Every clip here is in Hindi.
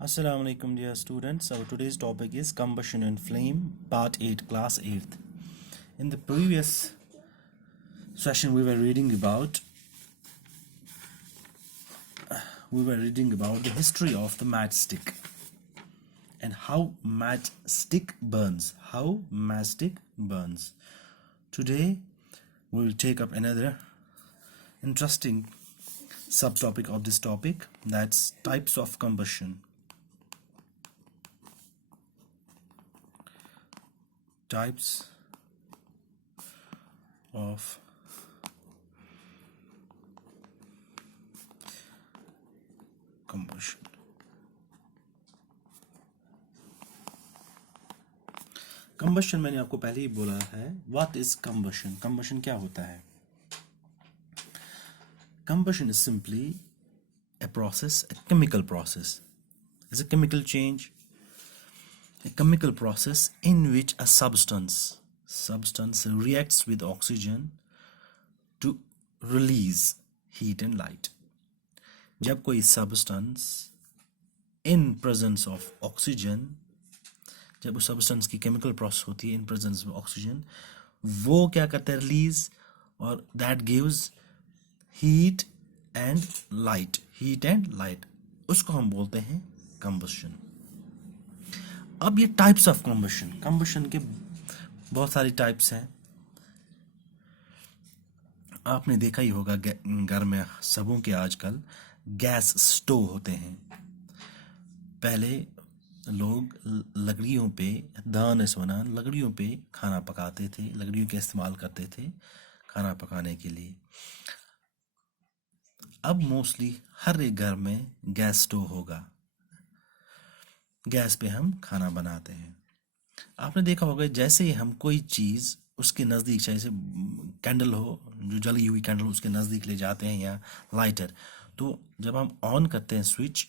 Assalamu alaikum dear students. So today's topic is combustion and flame part 8 class 8th. In the previous session we were reading about the history of the matchstick and how matchstick burns. Today we will take up another interesting subtopic of this topic, that's types of combustion. Types of combustion. Combustion मैंने आपको पहले ही बोला है. What is combustion? कंबशन क्या होता है? Combustion is simply a process, a chemical process. It's a chemical change, a chemical process in which a substance reacts with oxygen to release heat and light. जब कोई substance in presence of oxygen, जब उस substance की chemical process होती है in presence of oxygen, वो क्या करता है? Release, और that gives heat and light, उसको हम बोलते हैं कंबशन. अब ये टाइप्स ऑफ कंबशन के बहुत सारी टाइप्स हैं. आपने देखा ही होगा घर में सबों के आजकल गैस स्टोव होते हैं. पहले लोग लकड़ियों पे लकड़ियों पे खाना पकाते थे, लकड़ियों का इस्तेमाल करते थे खाना पकाने के लिए. अब मोस्टली हर एक घर में गैस स्टोव होगा, गैस पे हम खाना बनाते हैं. आपने देखा होगा जैसे ही हम कोई चीज़ उसके नज़दीक, जैसे कैंडल हो, जो जली हुई कैंडल उसके नज़दीक ले जाते हैं या लाइटर, तो जब हम ऑन करते हैं स्विच,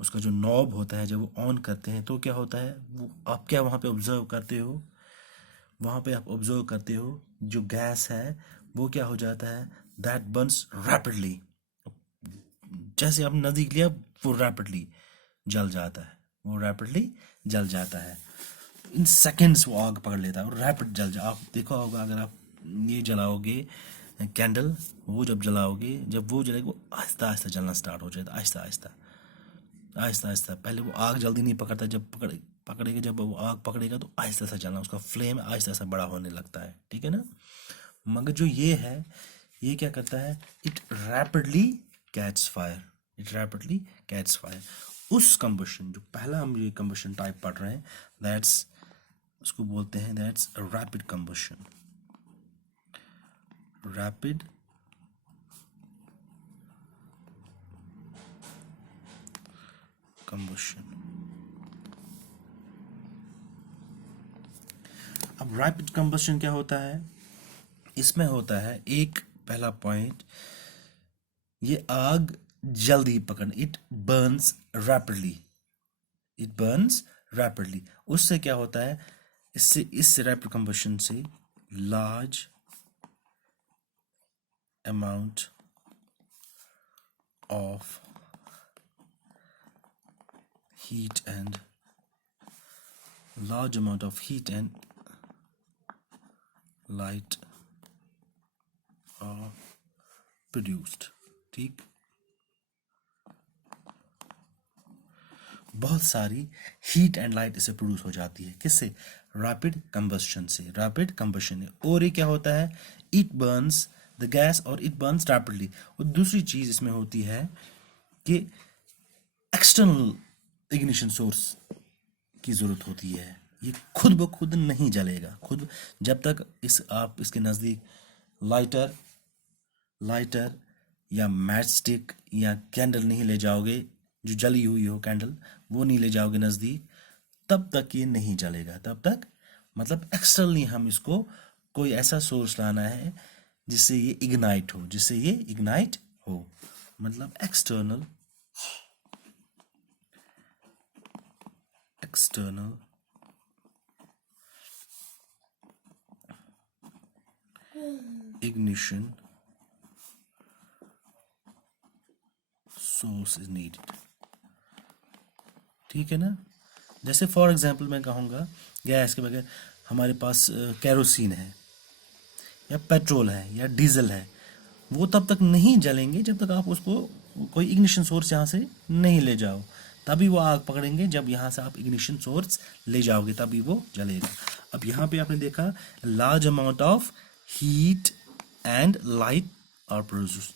उसका जो नॉब होता है, जब वो ऑन करते हैं तो क्या होता है, वो आप क्या वहाँ पे ऑब्जर्व करते हो? वहाँ पे आप ऑब्जर्व करते हो जो गैस है वो क्या हो जाता है? That Burns rapidly. जैसे आप नज़दीक लिया वो रैपिडली जल जाता है. इन सेकंड्स वो आग पकड़ लेता है और रैपिड जल जा. आप देखा होगा अगर आप ये जलाओगे कैंडल, वो जब जलाओगे, जब वो जलेगा वो आहिस्ता आहिस्ता जलना स्टार्ट हो जाता है. आहिस्ता आहिस्ता. पहले वो आग जल्दी नहीं पकड़ता, जब पकड़ेगा, जब वो आग पकड़ेगा तो आहिस्ता आहिस्ता जलना, उसका फ्लेम आहिस्ता आहिस्ता बड़ा होने लगता है. ठीक है ना? मगर जो ये है, ये क्या करता है? It rapidly catch fire. उस कंबशन, जो पहला हम ये कंबशन टाइप पढ़ रहे हैं, दैट्स, उसको बोलते हैं that's rapid combustion. Rapid combustion. अब रैपिड कंबशन क्या होता है? इसमें होता है एक पहला पॉइंट, ये आग जल्दी पकड़ना. It burns rapidly. उससे क्या होता है? इस रैपिड कंबशन से large amount of heat and light are produced. ठीक, बहुत सारी हीट एंड लाइट इससे प्रोड्यूस हो जाती है. किससे? रैपिड कंबशन से. और ये क्या होता है? इट बर्न्स द गैस, और इट बर्न्स रैपिडली. और दूसरी चीज इसमें होती है कि एक्सटर्नल इग्निशन सोर्स की जरूरत होती है. ये खुद ब खुद नहीं जलेगा. खुद जब तक आप इसके नज़दीक लाइटर या मैच स्टिक या कैंडल नहीं ले जाओगे, जो जली हुई हो कैंडल, वो नहीं ले जाओगे नज़दीक, तब तक ये नहीं जलेगा. तब तक मतलब एक्सटर्नली हम इसको कोई ऐसा सोर्स लाना है जिससे ये इग्नाइट हो. मतलब external ignition source is needed. ठीक है ना। जैसे फॉर एग्जांपल मैं कहूँगा गैस के बगैर हमारे पास कैरोसिन है या पेट्रोल है या डीजल है, वो तब तक नहीं जलेंगे जब तक आप उसको कोई इग्निशन सोर्स यहाँ से नहीं ले जाओ। तभी वो आग पकड़ेंगे, जब यहाँ से आप इग्निशन सोर्स ले जाओगे तभी वो जलेगा। अब यहाँ पे आपने देखा large amount of heat and light are produce,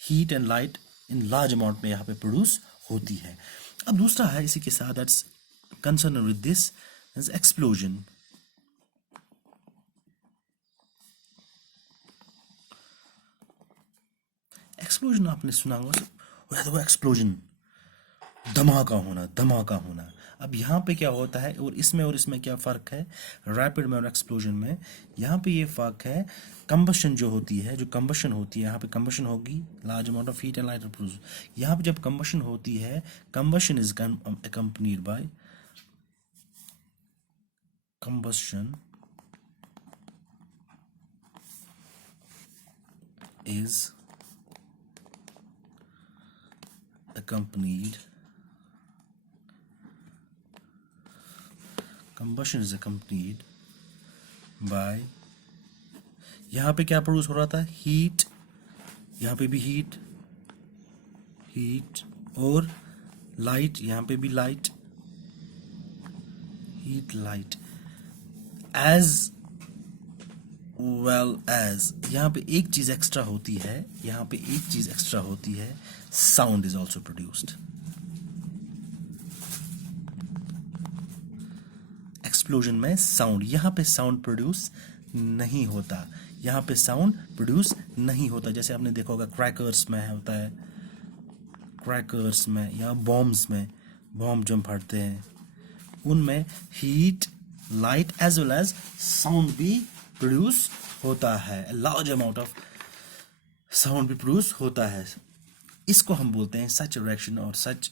heat and light in large amount में यहाँ पे प्रोड्यूस होती है। अब दूसरा है इसी के साथ that's concern with this is explosion. Explosion आपने सुना होगा, वो एक्सप्लोजन, धमाका होना, धमाका होना। अब यहाँ पे क्या होता है और इसमें क्या फ़र्क है रैपिड में और एक्सप्लोजन में? यहाँ पे ये फ़र्क है कंबशन जो होती है, जो कंबशन होती है, यहाँ पे कंबशन होगी large amount of heat and light produce. यहाँ पे जब कंबशन होती है, combustion is accompanied by combustion is accompanied by, यहाँ पे क्या प्रोड्यूस हो रहा था? हीट, यहाँ पे भी हीट, हीट और लाइट, यहाँ पे भी light, heat light, as well as यहाँ पे एक चीज एक्स्ट्रा होती है, यहाँ पे एक चीज एक्स्ट्रा होती है, sound is also produced. Explosion में साउंड, यहाँ पे साउंड प्रोड्यूस नहीं होता, यहाँ पे साउंड प्रोड्यूस नहीं होता। जैसे आपने देखा होगा क्रैकर्स में होता है, क्रैकर्स में या बॉम्ब्स में, बॉम्ब जो फटते हैं उनमें heat, light as well as sound भी प्रोड्यूस होता है, लार्ज अमाउंट ऑफ साउंड भी प्रोड्यूस होता है। इसको हम बोलते हैं सच रिएक्शन और such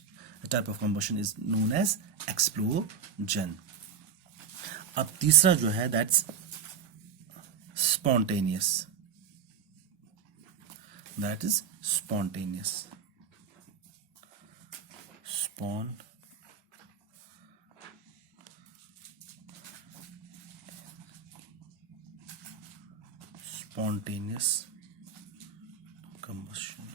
type of combustion is known as explosion. अब तीसरा जो है that's spontaneous, that is spontaneous, spontaneous combustion।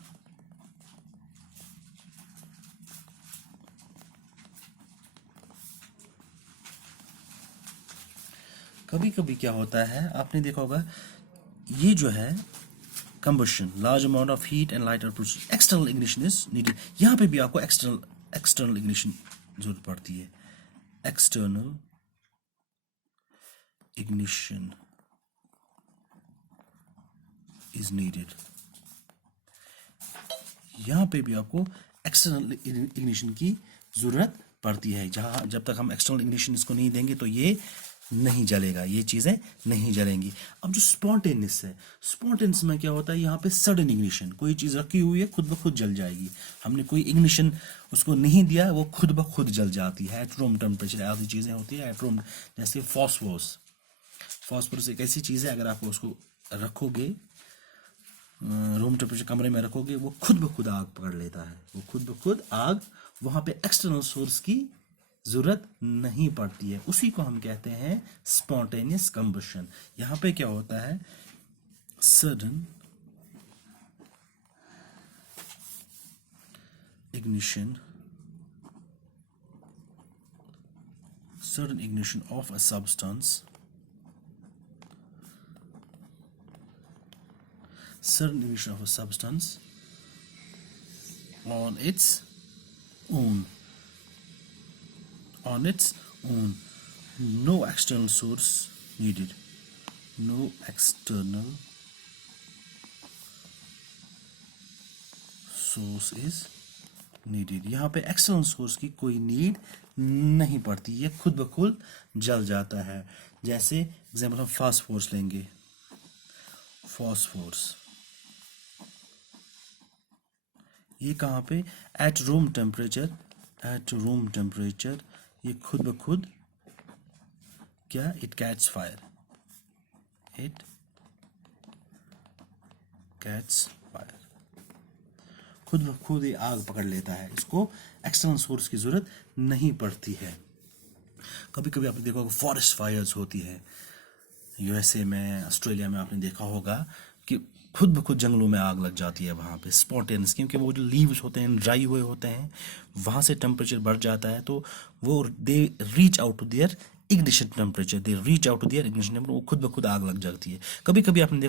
कभी कभी क्या होता है आपने देखा होगा, ये जो है combustion, large amount of heat and light are produced, external ignition is needed। यहाँ पे भी आपको external ignition जरूरत पड़ती है, external ignition is needed। यहाँ पे भी आपको एक्सटर्नल इग्निशन की जरूरत पड़ती है। जहाँ जब तक हम एक्सटर्नल इग्निशन इसको नहीं देंगे तो ये नहीं जलेगा, ये चीज़ें नहीं जलेंगी। अब जो स्पॉन्टेनियस है, स्पॉन्टेनियस में क्या होता है, यहाँ पे सडन इग्निशन, कोई चीज़ रखी हुई है खुद ब खुद जल जाएगी, हमने कोई इग्निशन उसको नहीं दिया, वो खुद ब खुद जल जाती है। एट रूम टेम्परेचर आदि चीज़ें होती है एट रूम, जैसे फॉस्फोरस, फॉस्फोरस एक ऐसी चीज़ है अगर आप उसको रखोगे रूम टेम्परेचर कमरे में रखोगे, वो खुद ब खुद आग पकड़ लेता है, वो खुद ब खुद आग, वहाँ पे एक्सटर्नल सोर्स की जरूरत नहीं पड़ती है। उसी को हम कहते हैं स्पॉन्टेनियस कंबशन। यहाँ पे क्या होता है, sudden ignition, sudden ignition of a substance, sudden ignition of a substance on its own, on its own, no external source needed, no external source is needed। यहाँ पे एक्सटर्नल सोर्स की कोई नीड नहीं पड़ती, ये खुद ब खुद जल जाता है। जैसे एग्जाम्पल हम फास्फोरस लेंगे, फास्फोरस ये कहाँ पे, at room temperature, at room temperature ये खुद ब खुद क्या, it catch fire, it catch fire. खुद ब खुद ये आग पकड़ लेता है, इसको एक्सटर्नल सोर्स की ज़रूरत नहीं पड़ती है। कभी कभी आपने देखा होगा फॉरेस्ट फायर्स होती है यूएसए में, ऑस्ट्रेलिया में, आपने देखा होगा कि खुद ब खुद जंगलों में आग लग जाती है वहाँ पे स्पॉन्टेनियस, क्योंकि वो जो लीव्स होते हैं ड्राई हुए होते हैं, वहाँ से टेम्परेचर बढ़ जाता है, तो वो they reach out to their ignition temperature, वो खुद ब खुद आग लग जाती है। कभी कभी आपने